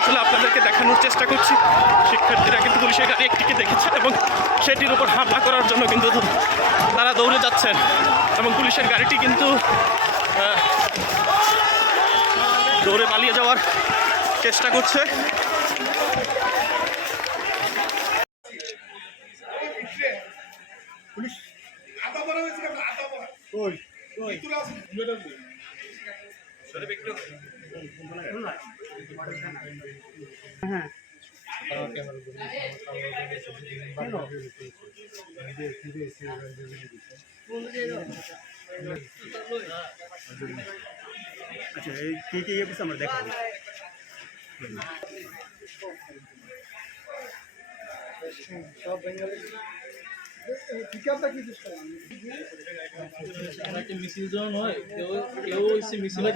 আসলে আপনাদেরকে দেখানোর চেষ্টা করছি। শিক্ষার্থীরা কিন্তু পুলিশের গাড়ি একটিকে দেখেছেন এবং সেটির উপর হামলা করার জন্য কিন্তু তারা দৌড়ে যাচ্ছেন এবং পুলিশের গাড়িটি কিন্তু দৌড়ে পালিয়ে যাওয়ার চেষ্টা করছে। আচ্ছা এই কি কি ইয়ে আমরা দেখাবো। সব বেঙ্গলি মিছিল যখন হয় কেউ কেউ মিছিলে